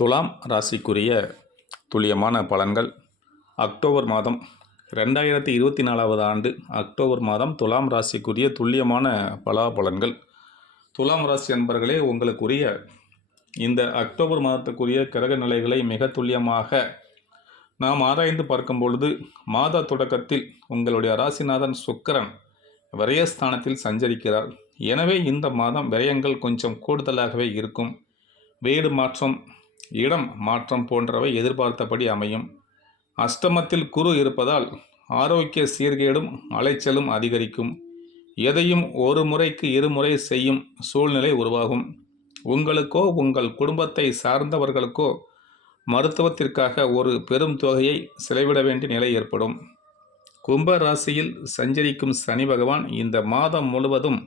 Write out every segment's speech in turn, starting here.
துலாம் ராசிக்குரிய துல்லியமான பலன்கள் அக்டோபர் மாதம் 2024 ஆண்டு அக்டோபர் மாதம் துலாம் ராசிக்குரிய துல்லியமான பலாபலன்கள். துலாம் ராசி அன்பர்களே, உங்களுக்குரிய இந்த அக்டோபர் மாதத்துக்குரிய கிரக நிலைகளை மிக துல்லியமாக நாம் ஆராய்ந்து பார்க்கும் பொழுது, மாத தொடக்கத்தில் உங்களுடைய ராசிநாதன் சுக்கிரன் விரயஸ்தானத்தில் சஞ்சரிக்கிறார். எனவே இந்த மாதம் விரயங்கள் கொஞ்சம் கூடுதலாகவே இருக்கும். வீடு மாற்றம், இடம் மாற்றம் போன்றவை எதிர்பார்த்தபடி அமையும். அஷ்டமத்தில் குரு இருப்பதால் ஆரோக்கிய சீர்கேடும் அலைச்சலும் அதிகரிக்கும். எதையும் ஒரு முறைக்கு இருமுறை செய்யும் சூழ்நிலை உருவாகும். உங்களுக்கோ உங்கள் குடும்பத்தை சார்ந்தவர்களுக்கோ மருத்துவத்திற்காக ஒரு பெரும் தொகையை செலவிட வேண்டிய நிலை ஏற்படும். கும்ப ராசியில் சஞ்சரிக்கும் சனி பகவான் இந்த மாதம் முழுவதும்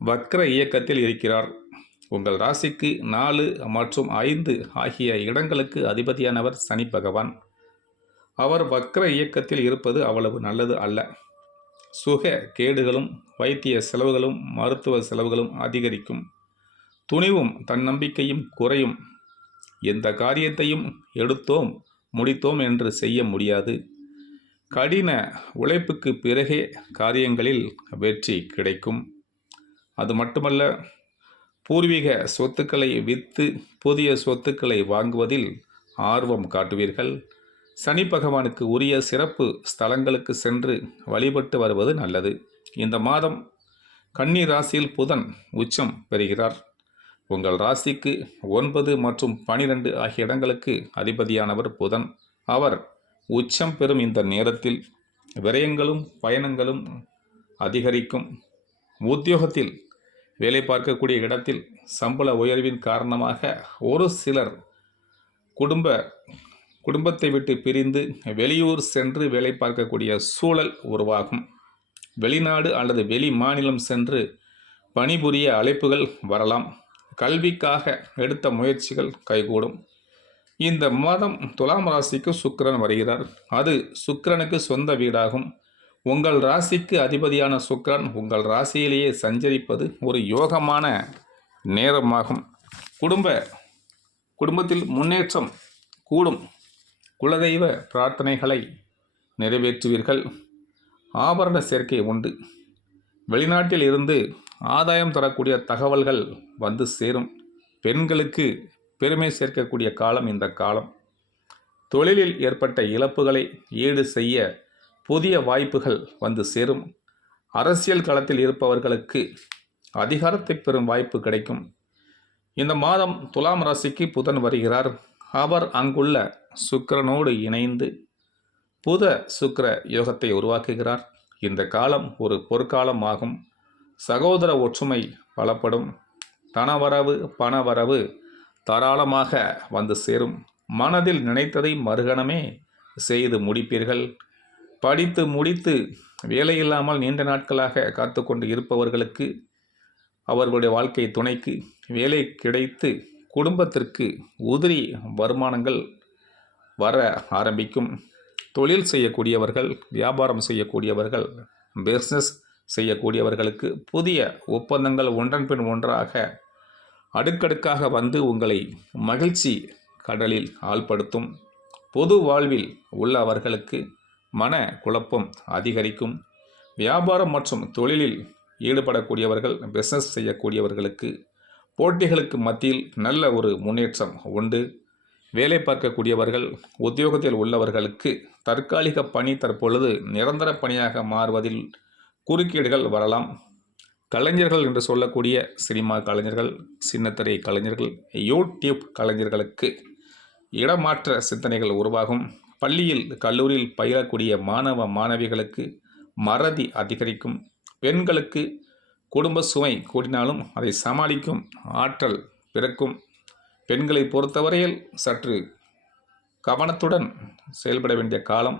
வக்ர இயக்கத்தில் இருக்கிறார். உங்கள் ராசிக்கு 4 மற்றும் 5 ஆகிய இடங்களுக்கு அதிபதியானவர் சனி பகவான். அவர் வக்ர இயக்கத்தில் இருப்பது அவ்வளவு நல்லது அல்ல. சுக கேடுகளும் வைத்திய செலவுகளும் மருத்துவ செலவுகளும் அதிகரிக்கும். துணிவும் தன்னம்பிக்கையும் குறையும். எந்த காரியத்தையும் எடுத்தோம் முடித்தோம் என்று செய்ய முடியாது. கடின உழைப்புக்கு பிறகே காரியங்களில் வெற்றி கிடைக்கும். அது மட்டுமல்ல, பூர்வீக சொத்துக்களை விற்று புதிய சொத்துக்களை வாங்குவதில் ஆர்வம் காட்டுவீர்கள். சனி பகவானுக்கு உரிய சிறப்பு ஸ்தலங்களுக்கு சென்று வழிபட்டு வருவது நல்லது. இந்த மாதம் கன்னி ராசியில் புதன் உச்சம் பெறுகிறார். உங்கள் ராசிக்கு 9 மற்றும் 12 ஆகிய இடங்களுக்கு அதிபதியானவர் புதன். அவர் உச்சம் பெறும் இந்த நேரத்தில் விரயங்களும் பயணங்களும் அதிகரிக்கும். உத்தியோகத்தில் வேலை பார்க்கக்கூடிய இடத்தில் சம்பள உயர்வின் காரணமாக ஒரு சிலர் குடும்பத்தை விட்டு பிரிந்து வெளியூர் சென்று வேலை பார்க்கக்கூடிய சூழல் உருவாகும். வெளிநாடு அல்லது வெளி மாநிலம் சென்று பணிபுரிய அழைப்புகள் வரலாம். கல்விக்காக எடுத்த முயற்சிகள் கைகூடும். இந்த மாதம் துலாம் ராசிக்கு சுக்கிரன் வருகிறார். அது சுக்கிரனுக்கு சொந்த வீடாகும். உங்கள் ராசிக்கு அதிபதியான சுக்கிரன் உங்கள் ராசியிலேயே சஞ்சரிப்பது ஒரு யோகமான நேரமாகும். குடும்பத்தில் முன்னேற்றம் கூடும். குலதெய்வ பிரார்த்தனைகளை நிறைவேற்றுவீர்கள். ஆபரண சேர்க்கை உண்டு. வெளிநாட்டில் இருந்து ஆதாயம் தரக்கூடிய தகவல்கள் வந்து சேரும். பெண்களுக்கு பெருமை சேர்க்கக்கூடிய காலம் இந்த காலம். தொழிலில் ஏற்பட்ட இழப்புகளை ஈடு செய்ய புதிய வாய்ப்புகள் வந்து சேரும். அரசியல் களத்தில் இருப்பவர்களுக்கு அதிகாரத்தை பெறும் வாய்ப்பு கிடைக்கும். இந்த மாதம் துலாம் ராசிக்கு புதன் வருகிறார். அவர் அங்குள்ள சுக்கிரனோடு இணைந்து புத சுக்கிர யோகத்தை உருவாக்குகிறார். இந்த காலம் ஒரு பொற்காலம் ஆகும். சகோதர ஒற்றுமை பலப்படும். தனவரவு பணவரவு தாராளமாக வந்து சேரும். மனதில் நினைத்ததை மறுகணமே செய்து முடிப்பீர்கள். படித்து முடித்து வேலையில்லாமல் நீண்ட நாட்களாக காத்து கொண்டு இருப்பவர்களுக்கு அவர்களுடைய வாழ்க்கை துணைக்கு வேலை கிடைத்து குடும்பத்திற்கு உதிரி வருமானங்கள் வர ஆரம்பிக்கும். தொழில் செய்யக்கூடியவர்கள், வியாபாரம் செய்யக்கூடியவர்கள், பிஸ்னஸ் செய்யக்கூடியவர்களுக்கு புதிய ஒப்பந்தங்கள் ஒன்றன் பின் ஒன்றாக அடுக்கடுக்காக வந்து உங்களை மகிழ்ச்சி கடலில் ஆழ்படுத்தும். பொது வாழ்வில் உள்ளவர்களுக்கு மன குழப்பம் அதிகரிக்கும். வியாபாரம் மற்றும் தொழிலில் ஈடுபடக்கூடியவர்கள், பிஸ்னஸ் செய்யக்கூடியவர்களுக்கு போட்டிகளுக்கு மத்தியில் நல்ல ஒரு முன்னேற்றம் உண்டு. வேலை பார்க்கக்கூடியவர்கள், உத்தியோகத்தில் உள்ளவர்களுக்கு தற்காலிக பணி தற்பொழுது நிரந்தர பணியாக மாறுவதில் குறுக்கீடுகள் வரலாம். கலைஞர்கள் என்று சொல்லக்கூடிய சினிமா கலைஞர்கள், சின்னத்திரை கலைஞர்கள், யூடியூப் கலைஞர்களுக்கு இடமாற்ற சிந்தனைகள் உருவாகும். பள்ளியில் கல்லூரியில் பயிலக்கூடிய மாணவ மாணவிகளுக்கு மறதி அதிகரிக்கும். பெண்களுக்கு குடும்ப சுமை கூடினாலும் அதை சமாளிக்கும் ஆற்றல் பிறக்கும். பெண்களை பொறுத்தவரையில் சற்று கவனத்துடன் செயல்பட வேண்டிய காலம்.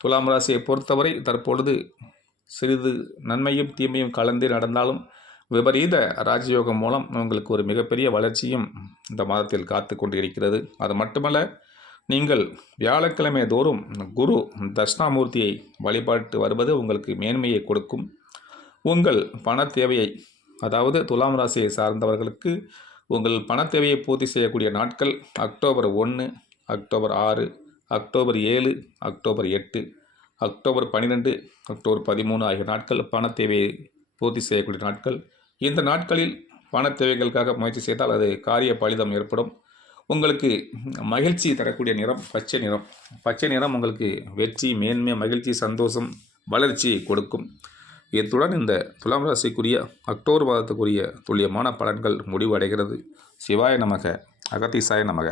துலாம் ராசியை பொறுத்தவரை தற்பொழுது சிறிது நன்மையும் தீமையும் கலந்து நடந்தாலும் விபரீத ராஜயோகம் மூலம் உங்களுக்கு ஒரு மிகப்பெரிய வளர்ச்சியும் இந்த மாதத்தில் காத்து கொண்டு இருக்கிறது. அது மட்டுமல்ல, நீங்கள் வியாழக்கிழமை தோறும் குரு தட்சிணாமூர்த்தியை வழிபாட்டு வருவது உங்களுக்கு மேன்மையை கொடுக்கும். உங்கள் பண தேவையை, அதாவது துலாம் ராசியை சார்ந்தவர்களுக்கு உங்கள் பணத் தேவையை பூர்த்தி செய்யக்கூடிய நாட்கள் October 1, October 6, October 7, October 8, October 12, October 13 ஆகிய நாட்கள் பணத் தேவையை பூர்த்தி செய்யக்கூடிய நாட்கள். இந்த நாட்களில் பணத் தேவைகளுக்காக முயற்சி செய்தால் அது காரிய பலிதம் ஏற்படும். உங்களுக்கு மகிழ்ச்சி தரக்கூடிய நிறம் பச்சை நிறம். பச்சை நிறம் உங்களுக்கு வெற்றி, மேன்மை, மகிழ்ச்சி, சந்தோஷம், வளர்ச்சி கொடுக்கும். இத்துடன் இந்த துலாம் ராசிக்குரிய அக்டோபர் மாதத்துக்குரிய துல்லியமான பலன்கள் முடிவடைகிறது. சிவாய நமக, அகத்தீசாய நமக.